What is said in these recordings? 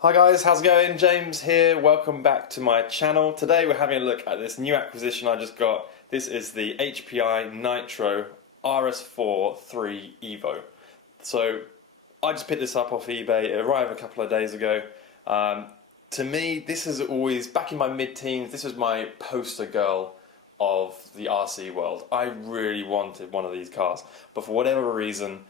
Hi guys, how's it going? James here, welcome back to my channel. Today we're having a look at this new acquisition I just got. This is the HPI Nitro RS4 3 Evo. So I just picked this up off eBay, it arrived a couple of days ago. To me, this is always, back in my mid-teens, this was my poster girl of the RC world. I really wanted one of these cars, but for whatever reason,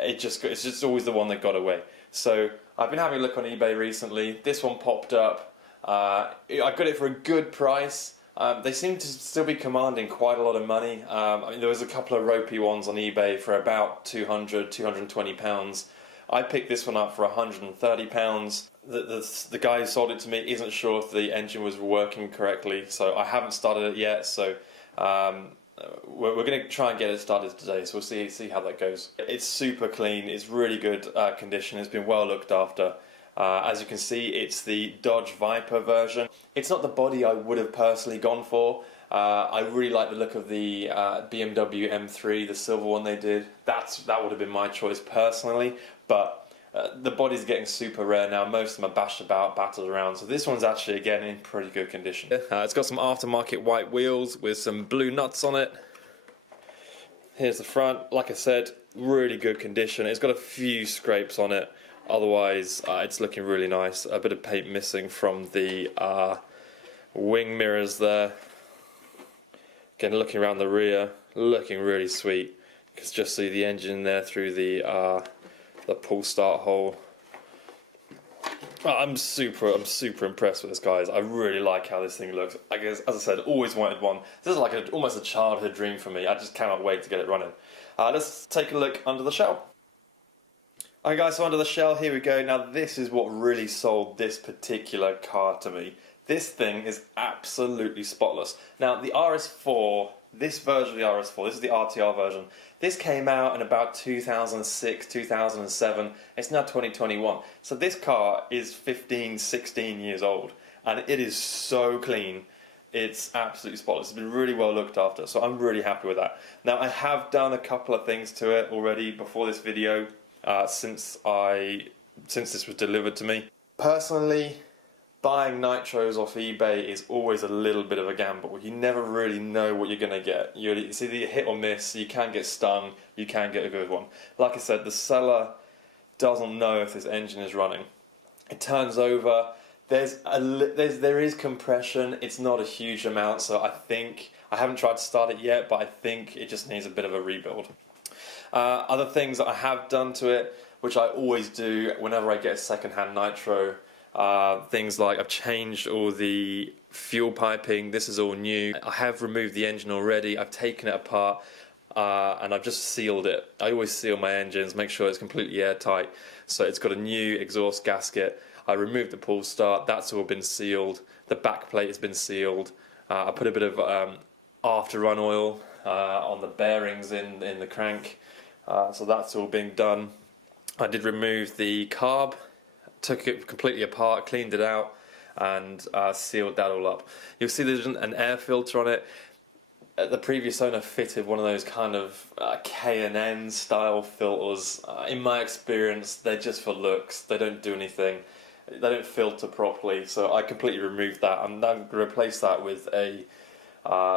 it's just always the one that got away. So I've been having a look on eBay recently. This one popped up. I got it for a good price. They seem to still be commanding quite a lot of money. I mean, there was a couple of ropey ones on eBay for about £200, £220. I picked this one up for £130. The guy who sold it to me isn't sure if the engine was working correctly, so I haven't started it yet. So we're going to try and get it started today, so we'll see how that goes. It's super clean, it's really good condition, it's been well looked after. As you can see, it's the Dodge Viper version. It's not the body I would have personally gone for. I really like the look of the BMW M3, the silver one they did. That would have been my choice personally, but the body's getting super rare now. Most of them are bashed about, battered around, so this one's actually, again, in pretty good condition. It's got some aftermarket white wheels with some blue nuts on it. Here's the front. Like I said, really good condition. It's got a few scrapes on it, otherwise it's looking really nice. A bit of paint missing from the wing mirrors there. Again, looking around the rear, looking really sweet. You can just see the engine there through the pull start hole. I'm super impressed with this, guys. I really like how this thing looks. I guess, as I said, always wanted one. This is like almost a childhood dream for me. I just cannot wait to get it running. Let's take a look under the shell. Alright guys, so under the shell, here we go. Now this is what really sold this particular car to me. This thing is absolutely spotless. Now the RS4, this version of the RS4, this is the RTR version, this came out in about 2006, 2007, it's now 2021. So this car is 15, 16 years old, and it is so clean, it's absolutely spotless. It's been really well looked after, so I'm really happy with that. Now I have done a couple of things to it already before this video, since this was delivered to me. Personally, buying nitros off eBay is always a little bit of a gamble. You never really know what you're going to get. It's either you hit or miss, you can get stung, you can get a good one. Like I said, the seller doesn't know if this engine is running. It turns over, there is compression, it's not a huge amount, so I haven't tried to start it yet, but I think it just needs a bit of a rebuild. Other things that I have done to it, which I always do whenever I get a second-hand nitro, things like I've changed all the fuel piping. This is all new. I have removed the engine already. I've taken it apart and I've just sealed it. I always seal my engines, make sure it's completely airtight. So it's got a new exhaust gasket. I removed the pull start. That's all been sealed. The back plate has been sealed. I put a bit of after run oil on the bearings in the crank. So that's all been done. I did remove the carb. Took it completely apart, cleaned it out, and sealed that all up. You'll see there's an air filter on it. The previous owner fitted one of those kind of K&N style filters. In my experience, they're just for looks. They don't do anything. They don't filter properly, so I completely removed that. I'm now going to replace that with a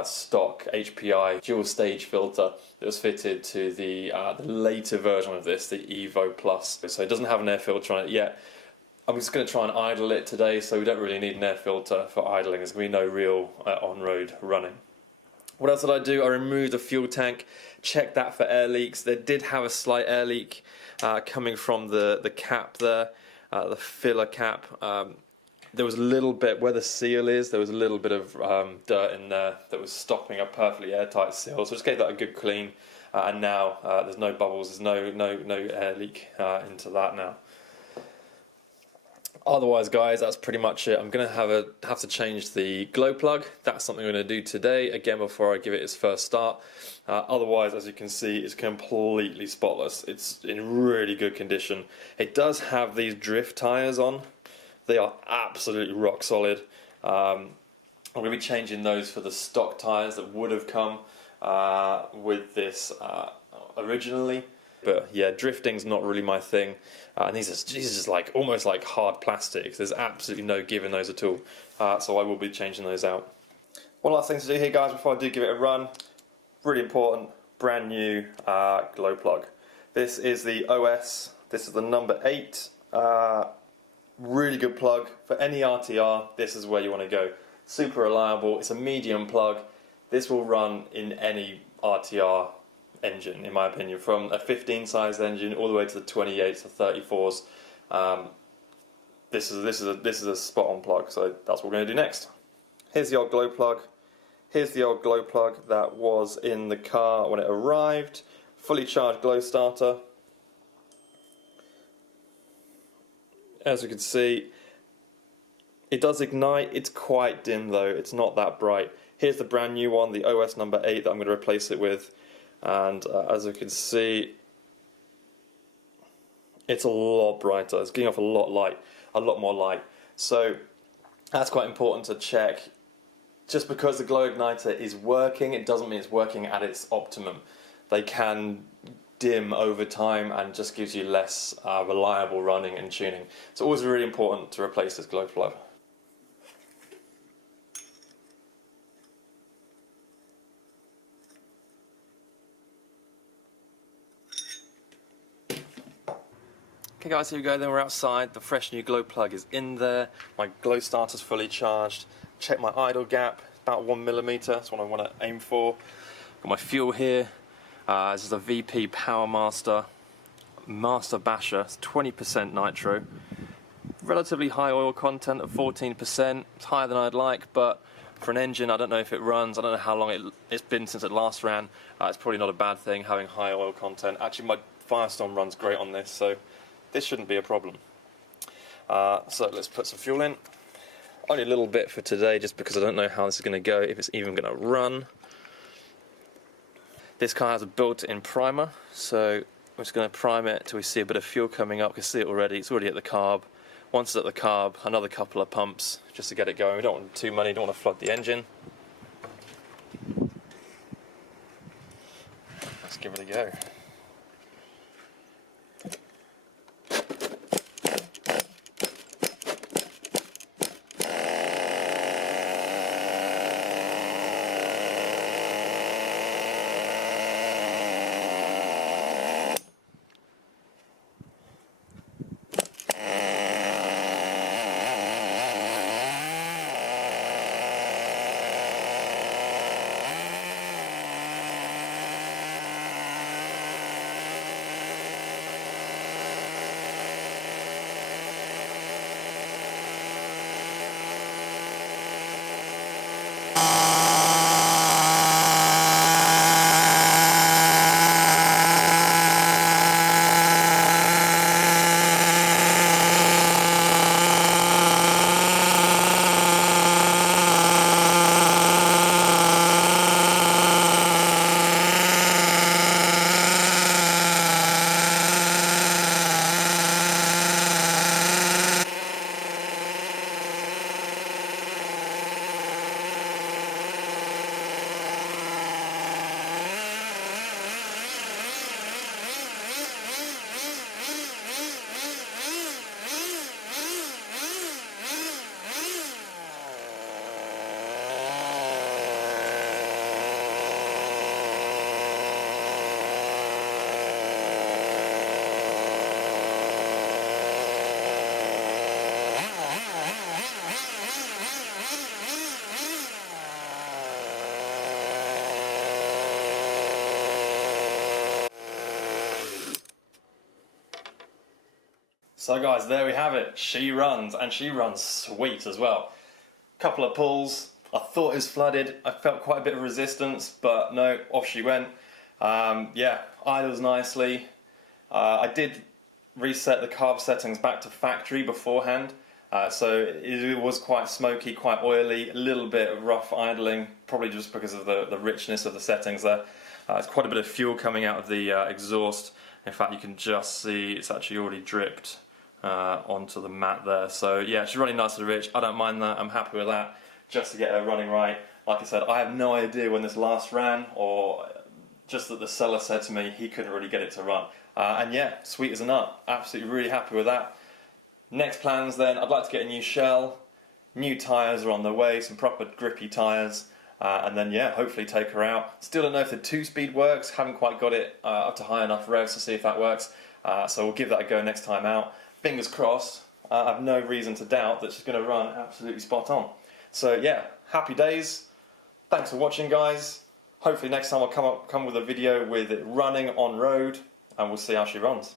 stock HPI dual stage filter that was fitted to the later version of this, the Evo Plus. So it doesn't have an air filter on it yet. I'm just going to try and idle it today, so we don't really need an air filter for idling. There's going to be no real on-road running. What else did I do? I removed the fuel tank, checked that for air leaks. They did have a slight air leak coming from the cap there, the filler cap. There was a little bit, where the seal is, there was a little bit of dirt in there that was stopping a perfectly airtight seal. So just gave that a good clean, and now there's no bubbles, there's no air leak into that now. Otherwise, guys, that's pretty much it. I'm going to have to change the glow plug. That's something I'm going to do today, again, before I give it its first start. Otherwise, as you can see, it's completely spotless. It's in really good condition. It does have these drift tyres on. They are absolutely rock solid. I'm going to be changing those for the stock tyres that would have come with this originally. But yeah, drifting's not really my thing. And these are just like almost like hard plastic. There's absolutely no give in those at all. So I will be changing those out. One last thing to do here, guys, before I do give it a run. Really important, brand new glow plug. This is the OS. This is the number 8. Really good plug for any RTR. This is where you want to go. Super reliable. It's a medium plug. This will run in any RTR engine, in my opinion, from a 15 size engine all the way to the 28s to 34s. This is a spot on plug. So that's what we're going to do next. Here's the old glow plug. Here's the old glow plug that was in the car when it arrived. Fully charged glow starter. As you can see, it does ignite. It's quite dim though, it's not that bright. Here's the brand new one, the OS number 8 that I'm going to replace it with. And as you can see, it's a lot brighter. It's getting off a lot more light. So that's quite important to check. Just because the glow igniter is working, it doesn't mean it's working at its optimum. They can dim over time and just gives you less reliable running and tuning. It's always really important to replace this glow plug. Okay guys, here we go, then we're outside. The fresh new glow plug is in there. My glow starter's fully charged. Check my idle gap, about 1mm, that's what I want to aim for. Got my fuel here. This is a VP Power Master Basher. It's 20% nitro. Relatively high oil content of 14%. It's higher than I'd like, but for an engine, I don't know if it runs. I don't know how long it's been since it last ran. It's probably not a bad thing having high oil content. Actually, my Firestorm runs great on this, so this shouldn't be a problem. So let's put some fuel in. Only a little bit for today, just because I don't know how this is going to go, if it's even going to run. This car has a built-in primer, so we're just going to prime it till we see a bit of fuel coming up. You can see it already, it's already at the carb. Once it's at the carb, another couple of pumps just to get it going. We don't want too many, don't want to flood the engine. Let's give it a go. So guys, there we have it. She runs, and she runs sweet as well. Couple of pulls. I thought it was flooded. I felt quite a bit of resistance, but no, off she went. Yeah, idles nicely. I did reset the carb settings back to factory beforehand, so it was quite smoky, quite oily, a little bit of rough idling, probably just because of the richness of the settings there. There's quite a bit of fuel coming out of the exhaust. In fact, you can just see it's actually already dripped onto the mat there. So yeah, she's running nice and rich. I don't mind that. I'm happy with that, just to get her running right. Like I said, I have no idea when this last ran, or just that the seller said to me he couldn't really get it to run. And yeah, sweet as a nut. Absolutely really happy with that. Next plans then, I'd like to get a new shell. New tyres are on the way, some proper grippy tyres. And then yeah, hopefully take her out. Still don't know if the 2-speed works, haven't quite got it up to high enough revs to see if that works. So we'll give that a go next time out. Fingers crossed, I have no reason to doubt that she's going to run absolutely spot on. So yeah, happy days. Thanks for watching, guys. Hopefully next time I'll come with a video with it running on road, and we'll see how she runs.